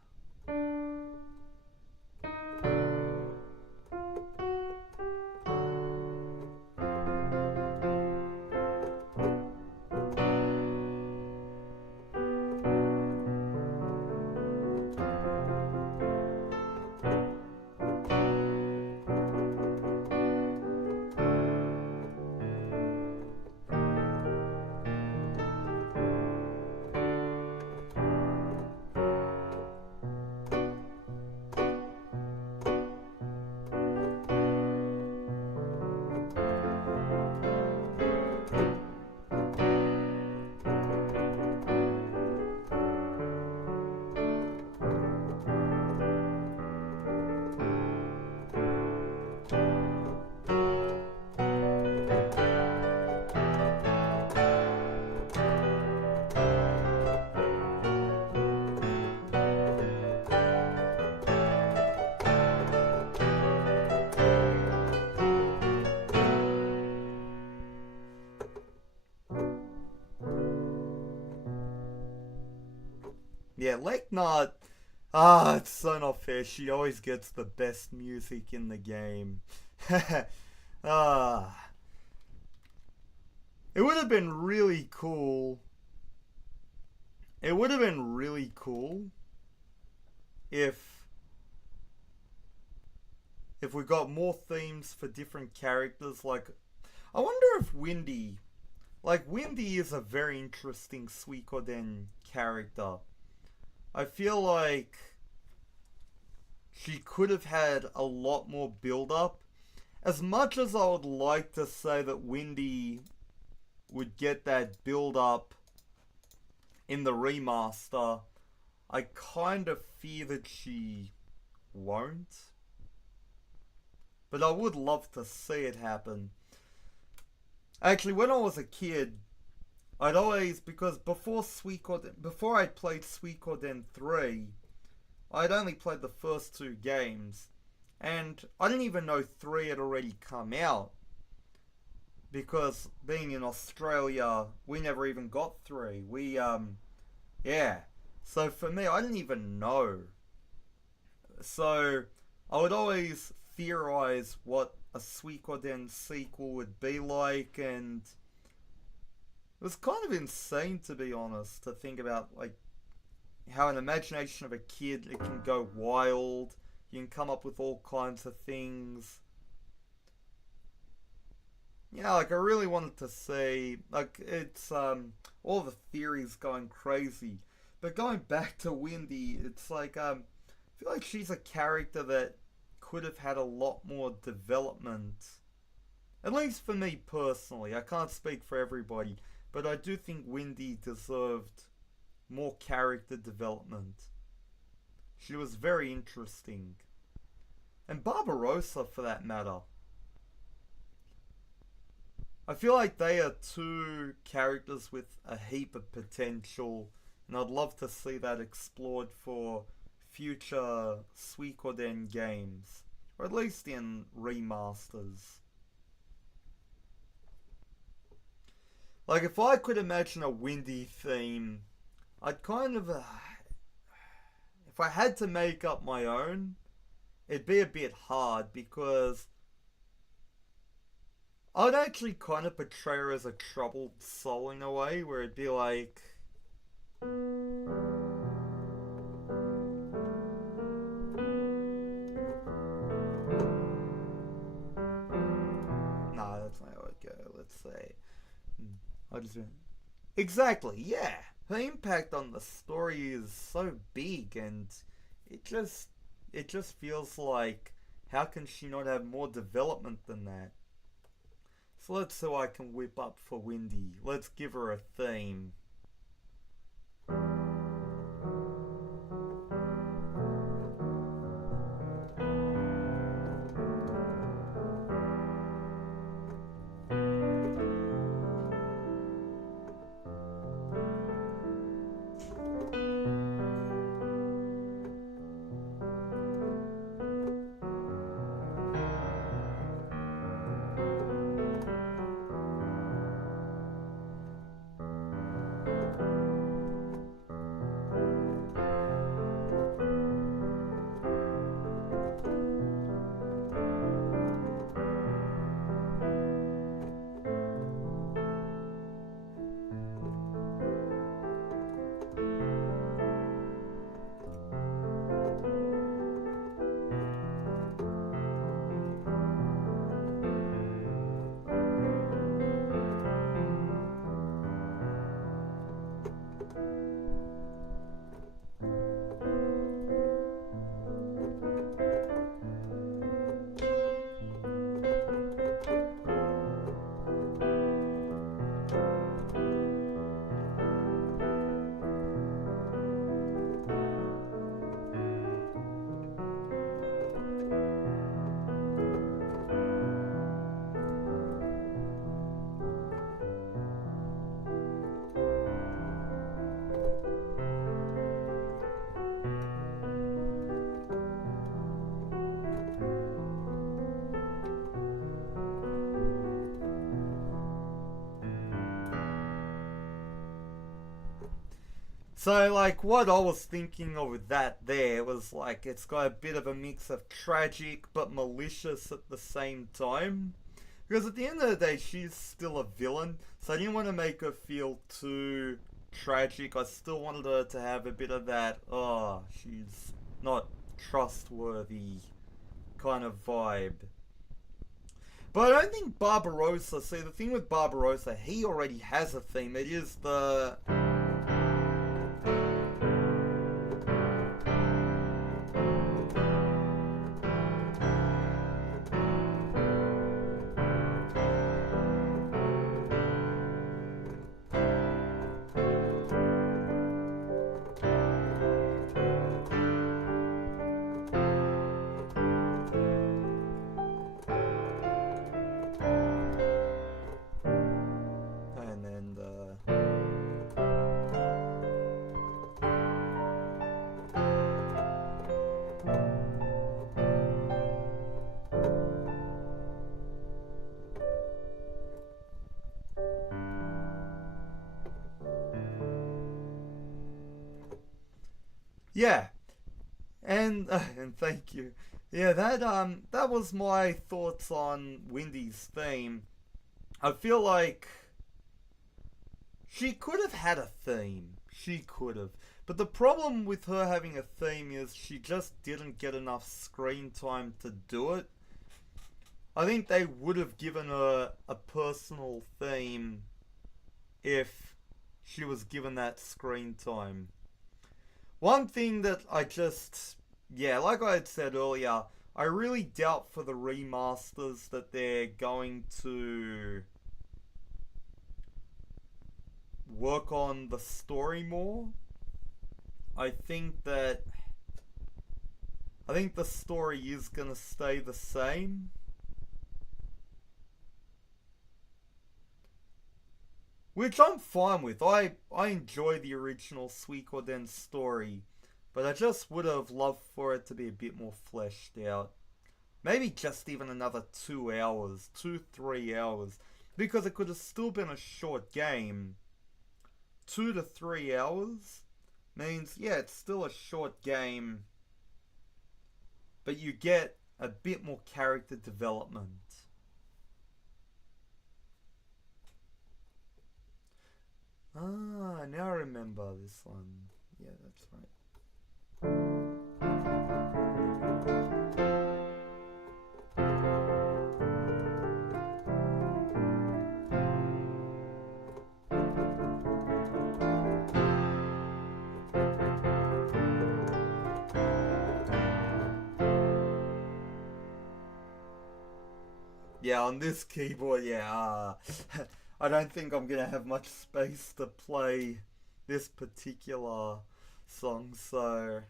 yeah, Leknart. It's so not fair. She always gets the best music in the game. ah, it would have been really cool. It would have been really cool if we got more themes for different characters. Like, I wonder if Windy, like Windy is a very interesting Suikoden character. I feel like she could have had a lot more build up. As much as I would like to say that Windy would get that build up in the remaster, I kind of fear that she won't. But I would love to see it happen. Actually, when I was a kid, I'd always, because before I played Suikoden 3, I'd only played the first two games, and I didn't even know 3 had already come out, because being in Australia, we never even got 3. Yeah. So for me, I didn't even know. So I would always theorize what a Suikoden sequel would be like, and it was kind of insane, to be honest, to think about like how an imagination of a kid, it can go wild. You can come up with all kinds of things. Yeah, like I really wanted to see, like it's all the theories going crazy. But going back to Windy, it's like I feel like she's a character that could have had a lot more development. At least for me personally. I can't speak for everybody, but I do think Windy deserved more character development. She was very interesting. And Barbarossa, for that matter. I feel like they are two characters with a heap of potential, and I'd love to see that explored for future Suikoden games, or at least in remasters. Like, if I could imagine a Windy theme, I'd kind of. If I had to make up my own, it'd be a bit hard because I'd actually kind of portray her as a troubled soul in a way, where it'd be like. Nah, that's not how it'd go. Let's say. I just. Exactly, yeah. Her impact on the story is so big, and it just. It just feels like. How can she not have more development than that? So let's see what I can whip up for Windy. Let's give her a theme. So, like, what I was thinking of with that there was like it's got a bit of a mix of tragic but malicious at the same time. Because at the end of the day, she's still a villain, so I didn't want to make her feel too tragic. I still wanted her to have a bit of that, oh, she's not trustworthy kind of vibe. But I don't think Barbarossa, see, the thing with Barbarossa, he already has a theme. It is the. And then the. Yeah, and thank you. Yeah, that was my thoughts on Windy's theme. I feel like she could have had a theme. She could have. But the problem with her having a theme is she just didn't get enough screen time to do it. I think they would have given her a personal theme if she was given that screen time. One thing that I just, yeah, like I had said earlier, I really doubt for the remasters that they're going to work on the story more. I think that I think the story is gonna stay the same. Which I'm fine with. I enjoy the original Suikoden story, but I just would have loved for it to be a bit more fleshed out. Maybe just even another 2 hours, 3 hours, because it could have still been a short game. 2 to 3 hours means, yeah, it's still a short game, but you get a bit more character development. Ah, now I remember this one. Yeah, that's right. Yeah, on this keyboard, yeah, I don't think I'm gonna have much space to play this particular song, so.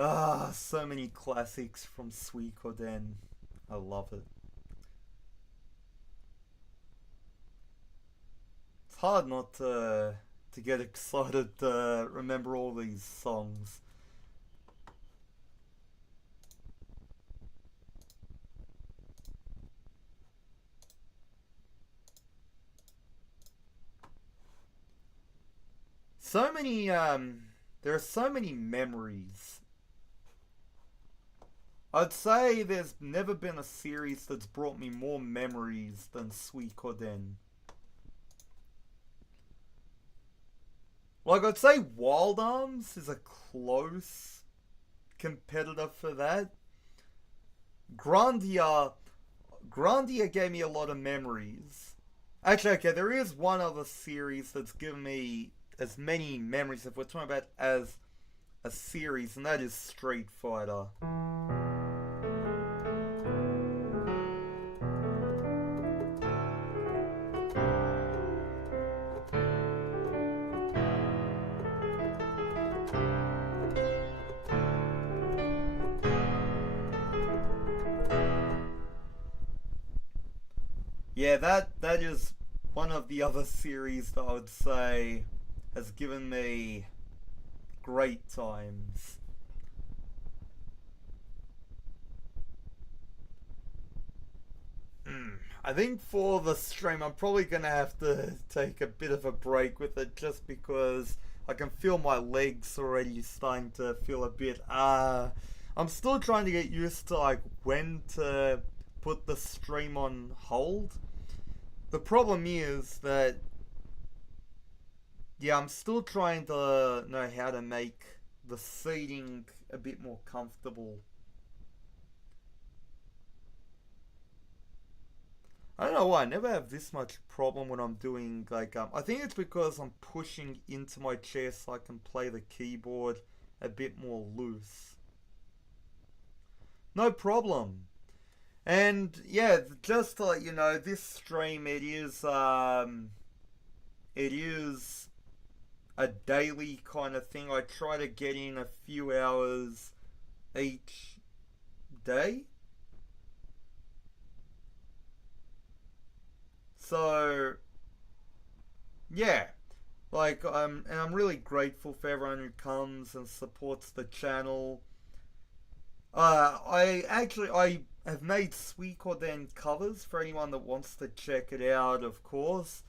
Ah, so many classics from Suikoden. I love it. It's hard not to get excited to remember all these songs. So many, there are so many memories. I'd say there's never been a series that's brought me more memories than Suikoden. Like, I'd say Wild Arms is a close competitor for that. Grandia, Grandia gave me a lot of memories. Actually, okay, there is one other series that's given me as many memories, if we're talking about as a series, and that is Street Fighter. Yeah, that is one of the other series that I would say has given me great times. I think for the stream, I'm probably gonna have to take a bit of a break with it, just because I can feel my legs already starting to feel a bit. I'm still trying to get used to like when to put the stream on hold. The problem is that, yeah, I'm still trying to know how to make the seating a bit more comfortable. I don't know why I never have this much problem when I'm doing like I think it's because I'm pushing into my chair so I can play the keyboard a bit more loose. No problem. And yeah, just to let you know, this stream it is a daily kind of thing. I try to get in a few hours each day. So yeah, like and I'm really grateful for everyone who comes and supports the channel. I have made Suikoden covers for anyone that wants to check it out. Of course,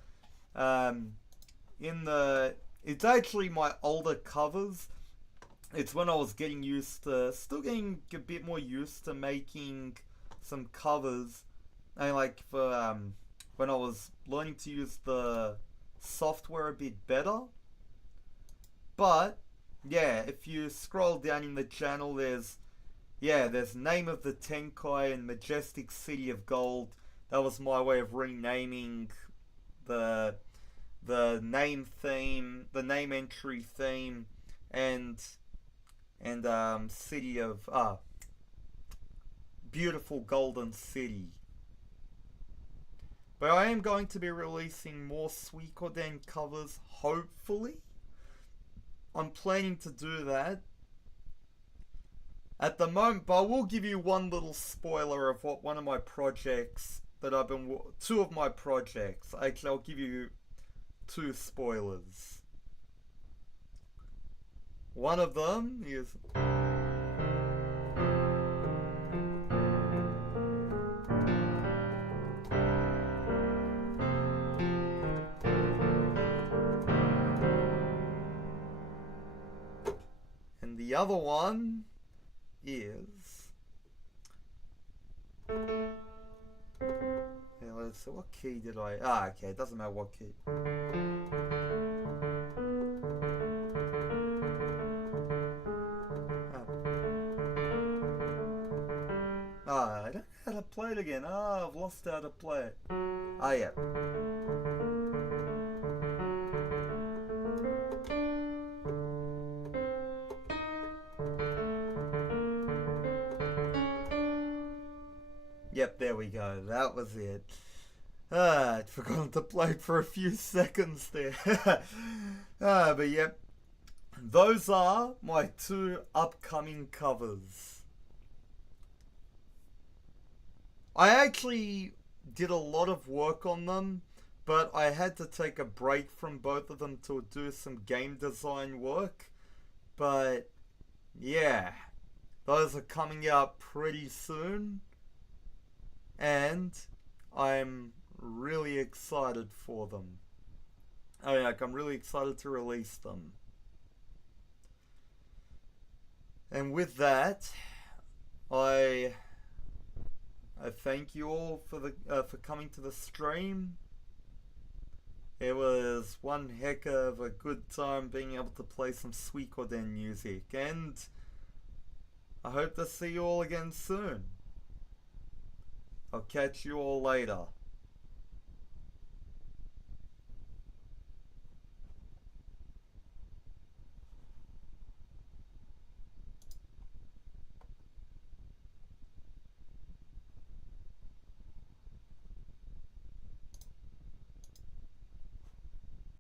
um, in the it's actually my older covers. It's when I was getting used to, still getting a bit more used to making some covers, and like for when I was learning to use the software a bit better. But yeah, if you scroll down in the channel, there's Name of the Tenkai and Majestic City of Gold. That was my way of renaming the name theme, the name entry theme, and City of Beautiful Golden City. But I am going to be releasing more Suikoden covers, hopefully. I'm planning to do that at the moment, but I will give you one little spoiler of what one of my projects that I've been, two of my projects. Actually, I'll give you two spoilers. One of them is and the other one is, yeah, let's see, what key did I, okay, it doesn't matter what key. I don't know how to play it again. I've lost how to play it. Yeah. Yep, there we go. That was it. I'd forgotten to play it for a few seconds there. But yep. Those are my two upcoming covers. I actually did a lot of work on them, but I had to take a break from both of them to do some game design work. But yeah, those are coming out pretty soon, and I'm really excited for them. Oh yeah, like I'm really excited to release them. And with that, I I thank you all for coming to the stream. It was one heck of a good time being able to play some Suikoden music, and I hope to see you all again soon. I'll catch you all later.